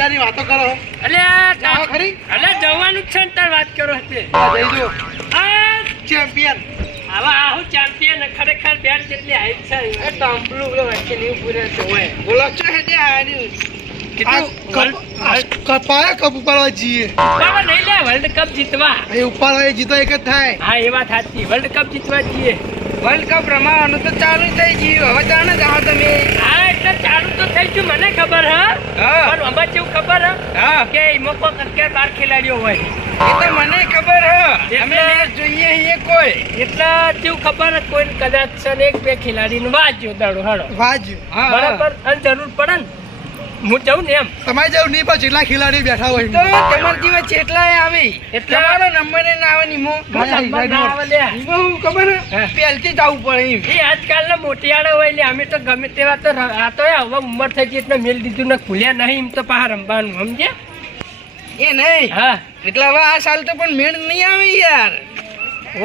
મજાની વાતો કરો. અલ્યા ખરી જવાનું જ છે ને તાર વાત કરો હતી જઈજો ચેમ્પિયન. આવા આહુ ચેમ્પિયન ખરેખર બેટ જેટલી હાઈટ છે એ ટામ્પલું બોલો વચ્ચે નહીં પૂરે તો હોય બોલો છો હે દે આર્યું કપાયા કપ ઉપાડવા જઈએ બાબા નહીં લે વર્લ્ડ કપ જીતવા એ ઉપાડવા એ જીતો એક જ થાય. હા એ વાત સાચી વર્લ્ડ કપ જીતવા જઈએ વર્લ્ડ કપ રમાવાનું તો ચાલુ થઈ ગયું હવે જાણે જાઓ તમે. હા એટલે ચાલુ તો થઈ ગયું મને ખબર પણ અમાર કેવું ખબર કે એમાં કોઈ 11-12 ખેલાડીઓ હોય એ તો મને ખબર અમે જોઈએ એ કોઈ એટલે કેવું ખબર કોઈ કદાચ છે ને 1-2 ખેલાડીનું વાંચ્યો દાડો હાડો વાજ્યું બરાબર અને જરૂર પડે ને હું જાઉં ને એમ તમારે જેવું નહીં પણ જેટલા ખેલાડી બેઠા હોય તો તમારા જીવે જેટલાય આવી એટલે મારો નંબર ને ના આવે નીમો ખબર પહેલથી જ આવવું પડે એમ. એ આજકાલના મોટિયાળા હોય એટલે અમે તો ગમે તેવા તો આ તો હવે ઉંમર થઈ ગઈ એટલે મેલ દીધું ને ખુલ્યા નહીં એમ તો પાછા રમવાનું સમજ્યા એ નહીં હા એટલે હવે આ સાલ તો પણ મેળ નહીં આવે યાર.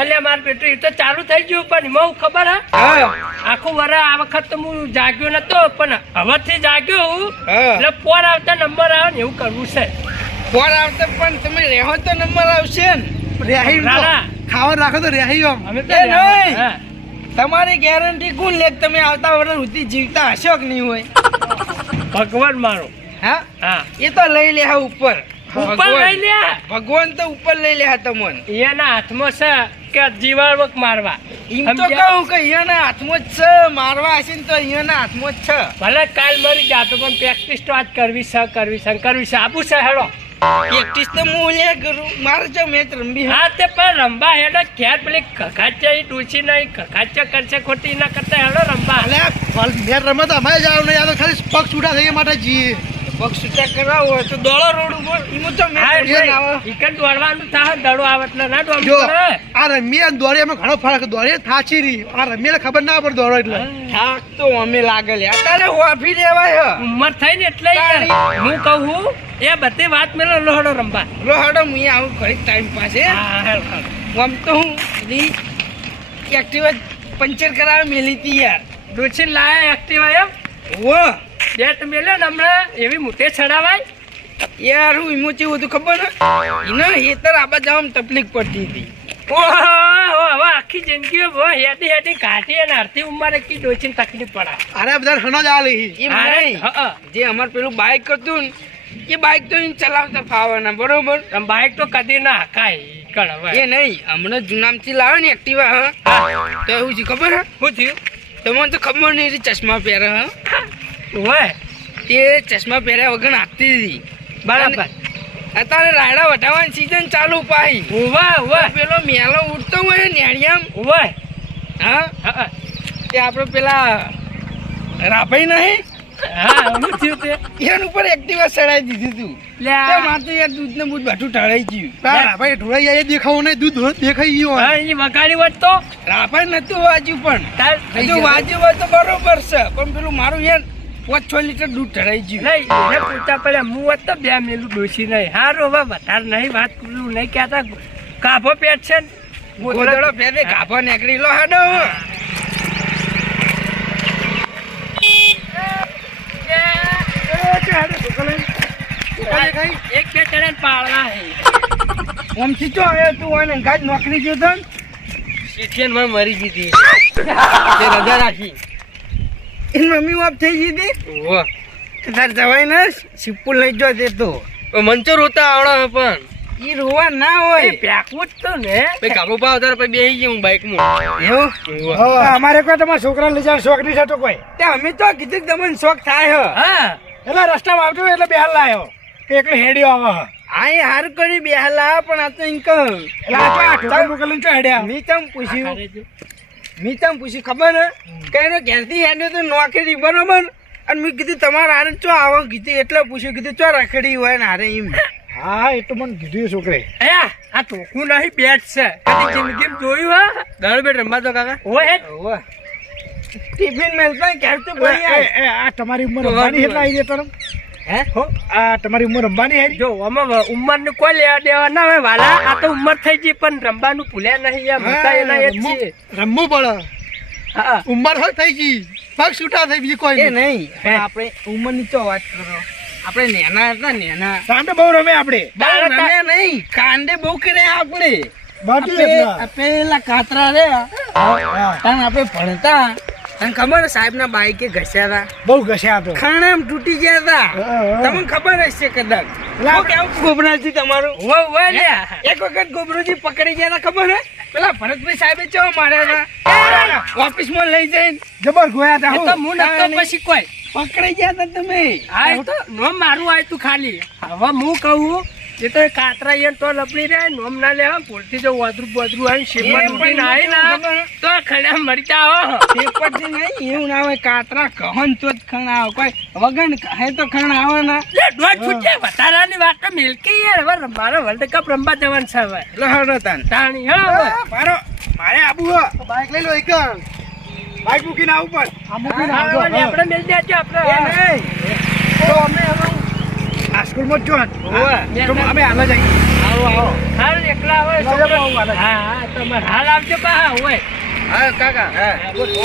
ઓલે માર બેટું એ તો ચાલુ થઈ ગયું પણ એમાં ખબર આખું વરસ આ વખત તો હું જાગ્યો નતો પણ હવેથી જાગ્યો હું એટલે ફોન આવતા નંબર આવે ને એવું કરવું છે. ફોન આવતા પણ તમે રહેવો તો નંબર આવશે ને ખાવા રાખો તો રહી અમે તો તમારી ગેરંટી કોણ લે તમે આવતા વર્ષ સુધી જીવતા હશો કે નહીં હોય ભગવાન મારો હા એ તો લઈ લે ઉપર લઈ લે ભગવાન તો ઉપર લઈ લે તમને એના હાથમાં છે કે જીવાણુક મારવા એમ તો કહું કે અહીંયાના હાથમાં જ છે મારવા હશે ને તો અહીંયાના હાથમાં જ છે ભલે કાલ મરી જાતો પણ પ્રેક્ટિસ તો આજ કરવી છે આપું છે હેડો પ્રેક્ટિસ તો હું લે કરું મારે જો મેચ રમવી હા તે પણ રંબા હેડો ક્યાર પેલી ખખાચા ટૂચી નહીં ખખાચા કરશે ખોટી ના કરતા હેડો રંબા મેચ રમે તો અમારે જવાનું નહીં આ તો ખાલી પગ છૂટા થઈ માટે જઈએ પગ છૂટા કરાવો હોય તો દોડો રોડ ઉપર એમાં તો ઈકન દોડવાનું થાય દડો આવે એટલે ના દોડવું આ રમી દોડી અમે ઘણો ફરક દોડી થાચી રહી આ રમી ખબર ના પડે દોડો એટલે થાક તો અમે લાગે લે અત્યારે વાફી દેવાય ઉંમર થઈ ને એટલે હું કહું એ બધી વાત મેલો લોહડો રંબા લોહડો હું આવું ઘડી ટાઈમ પાસે આમ તો હું એક્ટિવા પંચર કરાવે મેલી હતી યાર ડોચીન લાયા એક્ટિવા એમ વો બેટ મેલ્યો ને હમણાં એવી મોટે ચડાવાય યાર હું ઇમોચી હતું ખબર ને હેતર આબા જવામાં તકલીફ પડતી હતી ઓહો હવે આખી જિંદગી હેડી કાઢી અને અડધી ઉંમરે કી ડોચીને તકલીફ પડે અરે બધા ઘણો જ આ લઈ જે અમાર પેલું બાઇક હતું ને એ બાઇક તો ચલાવતા ફાવવાના બરોબર બાઇક તો કદી ના હકાય એ નહીં હમણાં જુનામથી લાવે ને એક્ટિવા તો એવું છે ખબર શું થયું તમને તો ખબર નહીં ચશ્મા પહેરે હોય તે ચશ્મા પહેર્યા વગર આપતી હતી બરાબર અત્યારે રાયડા વટાવવાની સીઝન ચાલુ પાઈ પેલો મેલો ઉડતો હોય નેણિયામ હોય હા તે આપણે પેલા રાભાઈ નહીં એન ઉપર એક્ટિવા ચડાવી દીધું તું મારે યાર દૂધ ને બૂધ બધું ઢળાઈ ગયું રાભાઈ ઢોળાઈ જાય દેખાવું નહીં દૂધ દેખાઈ ગયું વગાડી વાત તો રાભાઈ નતું વાજ્યું પણ વાજ્યું હોય તો બરોબર છે પણ પેલું મારું યાર 5-6 લીટર દૂધ ઢળાઈ ગયું નહીં પૂછતા પડ્યા હું હોત તો 2 મેલું ડોસી નહીં હારું હવે વધારે નહીં વાત કરું નહીં કહેતા કાભો પેટ છે ને ગોદડો ફેરે કાભો નીકળી લો હાડો એક બે ચડે પાળવા ઓમથી ચો આવ્યો તું હોય ને ગાજ નોકરી ગયો તો શિક્ષણ મરી ગઈ હતી રજા રાખી એની મમ્મી વાપ થઈ ગઈ હતી તાર જવાય ને સિપ્પુ લઈ જો દેતો મંચો રોતા આવડે પણ ઈ રોવા ના હોય પ્યાકવું જ તો ને કાબુ પાવ તાર પછી બેસી ગયું બાઈક માં એવું અમારે કોઈ તમારા છોકરા લઈ જવાનો શોખ નહીં થતો કોઈ અમે તો કીધું તમને શોખ થાય એટલે રસ્તામાં આવતો એટલે બેહાલ લાયો કે એકલો હેડ્યો આવે હા એ હાર કરી બેહાલ લાવ્યો પણ આ તો ઇન્કમ મી ચમ પૂછ્યું ખબર ને કઈ ઘેરથી હેડ્યો તો નોકરી બરોબર અને મેં કીધું તમારે હારે ચો આવો કીધું એટલે પૂછ્યું કીધું ચો રખડી હોય ને હારે એમ હા એ તો મને કીધું છોકરે આ ટોકું નહીં બેટ છે કદી જિંદગી જોયું હા દર બેટ રમવા તો કાકા હોય ટિફિન મેલતા ક્યારથી ભાઈ આ તમારી ઉંમર રમવાની એટલે આવી તરફ આ તમારી ઉંમર રમવાની હે જો આમાં ઉંમર નું કોઈ લેવા દેવા ના હોય વાલા આ તો ઉંમર થઈ ગઈ પણ રમવાનું ભૂલ્યા નહીં યાર મોટા એના એ છે રમવું પડે ઉંમર હોય થઈ ગઈ પગ છૂટા થઈ બીજી કોઈ નહીં આપણે ઉંમર ની તો વાત કરો આપણે નેના હતા નેના કાંડે બહુ રમે આપણે રમે નહીં કાંડે બહુ કર્યા આપણે પેલા કાતરા રે આપણે ભણતા તને ખબર સાહેબ ના બાઈકે ઘસ્યા હતા બહુ ઘસ્યા હતા ખાણા એમ તૂટી ગયા હતા તમને ખબર હશે કદાચ કેવું ગોબરાજી તમારું એક વખત ગોબરુજી પકડી ગયા હતા ખબર હે પેલા ભરતભાઈ સાહેબે ચો માર્યા હતા ઓફિસ માં લઈ જઈને જબર ગોયા હતા હું નતો પછી કોઈ પકડી ગયા હતા તમે હા તો નોમ મારું આય તું ખાલી હવે હું કહું એ તો કાતરા યન તો લપડી રે નોમ ના લે પોલથી જો વાદરું બોદરું આઈ શેપમાં ઉડી ના આઈ ના તો ખડા મરતા હો શેપથી નહીં એવું ના હોય કાતરા કહન તો જ ખણા કોઈ વગન કહે તો ખણા આવે ના લે ડોટ ફૂટે વતારાની વાત તો મિલકી યાર હવે મારો વર્લ્ડ કપ રમવા જવાનું છે હવે લહડો તાણી મારો મારે આબુ બાઈક લઈ લો એક બાઈક મૂકીને આવું પણ આ મૂકીને આવજો આપણે મિલ દેજો આપણે તો અમે હવે આ સ્કૂલમાં જો અમે હાલ જઈએ આવો હાલ એકલા આવે હા તમારે હાલ આવજો પા હોય હા કાકા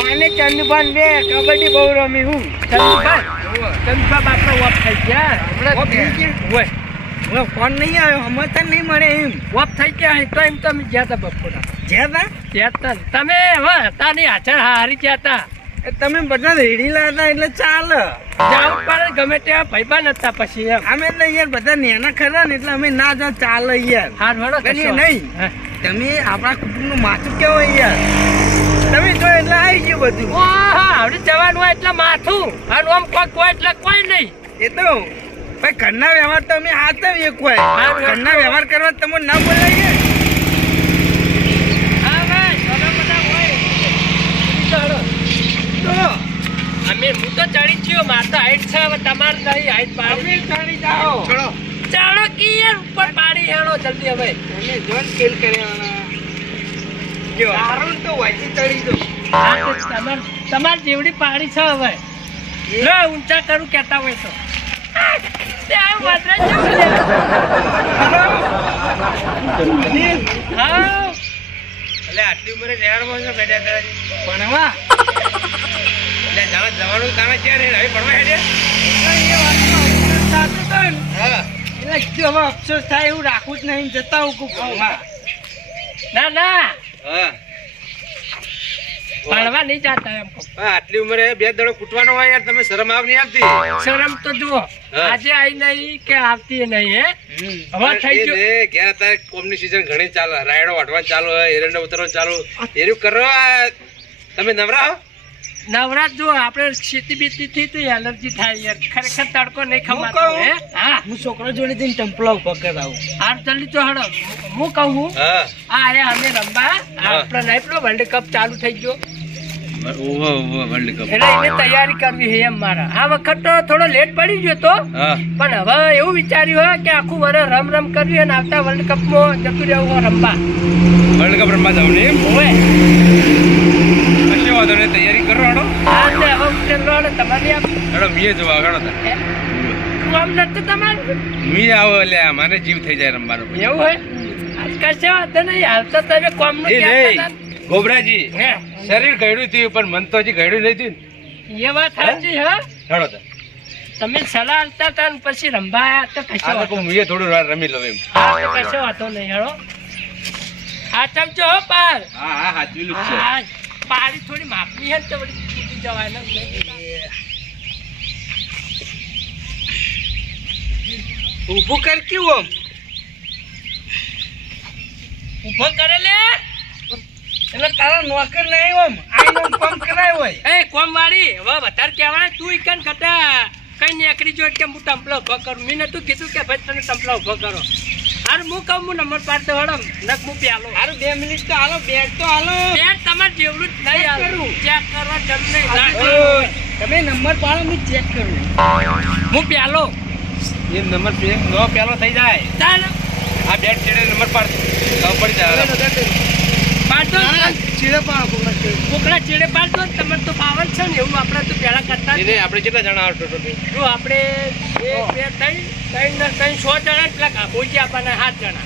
ઓને ચંદુભાન બે કબડ્ડી બહુ રમી હું ચંદુભા બાપનો વોપ થઈ ગયા વોપ થઈ ગયા હોય ફોન નહીં આવ્યો હમણાં નહીં મળે એમ વોપ થઈ ગયા તો એમ તમે ગયા હતા બપોરા ગયા હતા તમે હવે હતા નહીં હાજર હારી ગયા હતા તમે બધા રેડીલા હતા એટલે ચાલે જાવ પડે ગમે ત્યાં ભાઈબંધ હતા પછી એમ અમે એટલે યાર બધા નેના ખરા ને એટલે અમે ના જાવ ચાલે યાર હાર વડો નહીં તમે આપણા કુટુંબનું માથું કેવો યાર તમે જો એટલે આવી ગયું બધું આવડે જવાનું હોય એટલે માથું અને આમ કોઈ કોઈ એટલે કોઈ નહીં એ તો ભાઈ ઘરના વ્યવહાર તો અમે હાથવીએ કોઈ ઘરના વ્યવહાર કરવા તમે ના બોલાવીએ અમે હું તો ચડી ગયો મારે તો હાઈટ છે હવે તમારે નહીં હાઈટ પાડી ચડી જાઓ ચલો ચાલો કે યાર ઉપર પાડી હેડો જલ્દી હવે તમે જોન સ્કેલ કર્યા જો આરું તો વાંચી ચડી દો તમાર જેવડી પાડી છે હવે લો ઊંચા કરું કહેતા હોય તો આટલી ઉંમરે શહેરમાં છે બેઠા ભણવા જવાનું તમે ક્યારે હવે ભણવા હેડે હવે અફસોસ થાય એવું રાખવું જ નહીં જતા હું ના ના ભણવા નહીં જાતા એમ આટલી ઉંમરે બે દડો કૂટવાનો હોય યાર તમે શરમ આવ નહીં આવતી શરમ તો જુઓ આજે આવી નહીં કે આવતી નહીં હે હવે થઈ ગયો ઘેર અત્યારે કોમની સીઝન ઘણી ચાલે રાયડો વાટવાનું ચાલુ હોય એરંડા ઉતરવાનું ચાલુ એરું કરો તમે નવરા નવરાત જો આપણે ખેતી બીતી થી તો એલર્જી થાય યાર ખરેખર તડકો નહીં ખમાતો હે હા હું છોકરો જોડે જઈને ચંપલા ઉપર કરાવું હાર જલ્દી તો હડો હું કહું આ અમે રમવા આપણે નહીં પેલો વર્લ્ડ કપ ચાલુ થઈ ગયો વર્લ્ડ કપ એટલે એને તૈયારી કરવી છે એમ મારા આ વખત તો થોડો લેટ પડી ગયો તો પણ હવે એવું વિચાર્યું હોય કે આખું વર્ષ રમ રમ કરવી અને આવતા વર્લ્ડ કપ માં જતું રહેવું રમવા વર્લ્ડ કપ રમવા જવું ને હોય તૈયારી કરો હેડો હા તે હવે ઉતરેલો તમારી આપ હેડો મીએ જો આગળ હતા આમ નતું તમારું મી આવો એટલે મને જીવ થઈ જાય રમવાનો એવું હોય આજ કશો વાંધો નહીં હાલ તો તમે કોમ નું ગોબરાજી શરીર ગયડું થયું પણ મન તો હજી ગયડું નહીં થયું એ વાત સાચી હા હેડો તમે સલાહ આલતા હતા ને પછી રમવા આવ્યા તો કશો વાંધો મીએ થોડું રમી લો એમ હા તો કશો વાંધો નહીં હેડો આ ચમચો હો પાર હા હાચવી લુક છે પાડી થોડી માપની હે તો વળી તૂટી જવાય ને ઊભું કર કેવું ઉભો કરે લે એટલે તારા નોકર નહીં ઓમ આઈનો કોમ કરાય હોય એ કોમ વાળી હવે વધારે કહેવાય તું ઈકન કટા કઈ નીકળી જો કે હું ટંપલો ઉભો કરું મેં તું કીધું કે ભાઈ તમે ટંપલો ઉભો કરો હાર હું કહું હું નંબર પાડતો હડમ નક હું પ્યાલો હારું 2 મિનિટ તો હાલો બેટ તો હાલો બેટ તમારે જેવડું જ નહીં હાલું ચેક કરવા જરૂર નહીં તમે નંબર પાડો હું ચેક કરું હું પ્યાલો એ નંબર નો પ્યાલો થઈ જાય ચાલ આ બેટ છેડે નંબર પાડ પડી જાય પાડતો ચીડે પાડો કોકડા ચીડે પાડતો તમને તો પાવર છે ને એવું આપણે તો પહેલા કરતા એને આપણે કેટલા જણા આવતો જો આપણે 1 2 3 6 જણા એટલા કોઈ આપણને 7 જણા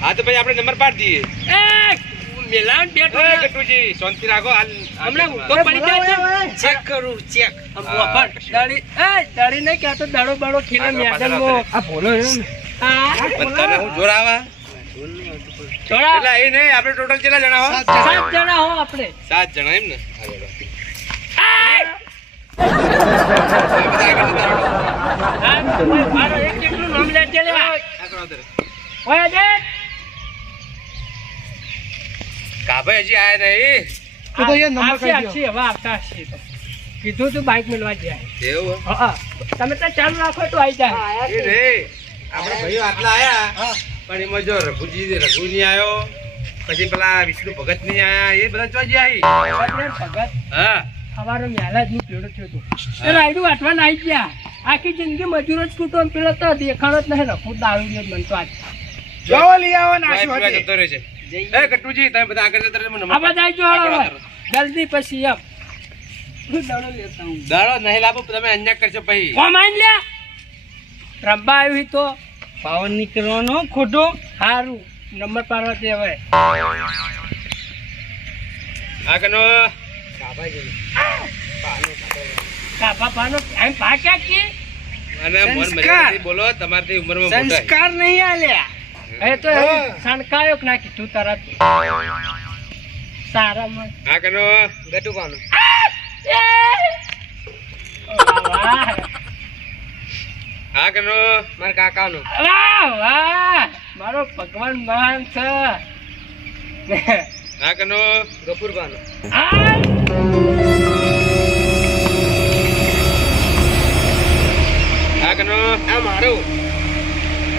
હા તો ભાઈ આપણે નંબર પાડી દઈએ મેલાવ બે ગટુજી શાંતિ રાખો હમણાં ઊંઘો પડી જાય છે. ચેક કરું ચેક દાડી નહીં કહેતો દાડો બાડો ખીલે મેદાનમાં આ ભોલો એમ ને. હા બધાને હું જોરાવા થોડા એટલે એ નહીં આપણે ટોટલ કેટલા જણા હો 7 જણા હો આપણે 7 જણા એમ ને હા મારો એક કેટલું નામ લે છે લેવા ઓય દે કાભાઈ હજી આયા નહીં તો તો એ નંબર કહી દો. આપશે હવે આવતા હશે તો. કીધું તું બાઈક મેળવા જાય એવું હા તમે તો ચાલુ રાખો તો આવી જાય એ નહીં આપણે ભાઈઓ આટલા આયા પણ એમાં જો રઘુજી નહીં આવ્યો પછી પેલા વિષ્ણુ ભગત નહીં આયા એ બધા ચોજી આવી ભગત હા સવારે વહેલા જ હું પેડો થયો હતો એ રાયડું વાટવાના આવી ગયા આખી જિંદગી મજૂરો જ કૂટો ને પેલો તો દેખાડો જ નહીં રખું દારૂ જ મને તો આજ જો લઈ આવો ને આશુ વાઈફ હતી. જતો રહે છે એ ગટુજી તમે બધા આગળ જતા રહેજો, મને આ બધા આવી જાઓ આગળ હવે. કરો. જલ્દી પછી એમ હું દાડો લેતા હું દાડો નહીં લાવો તમે અન્યાય કરશો પછી કોમાઈન લ્યા રંબા આવ્યું તો પાવન નીકળવાનો ખોટો સારું નંબર પાડવા દે હવે આગળનો કાપા પાનો એમ પાક્યા કે અને મન સંસ્કાર. મર્યાદાથી બોલો તમારથી ઉંમરમાં મોટા છે. સંસ્કાર નહીં આલ્યા એ તો સણકાયો કે ના કીધું તરત સારામાં આગળનો ગટુ પાનો વાહ આગળનો મારા કાકાનો વાહ વાહ મારો ભગવાન મહાન છે આગળનો ગફુર પાનો આ આગળનો આ મારો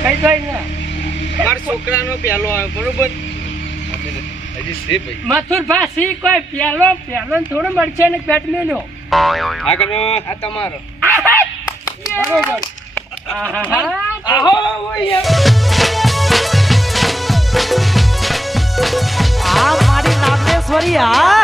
કઈ ગઈ ને મારા છોકરાનો પહેલો આવ્યો બરોબર હજી છે ભાઈ મથુર ભાસી કોઈ પેલો થોડો મળશે ને પેટ મેલ્યો આગળનો આ તમારો બરોબર આહો ઓય આ મારી નાગેશ્વરી આ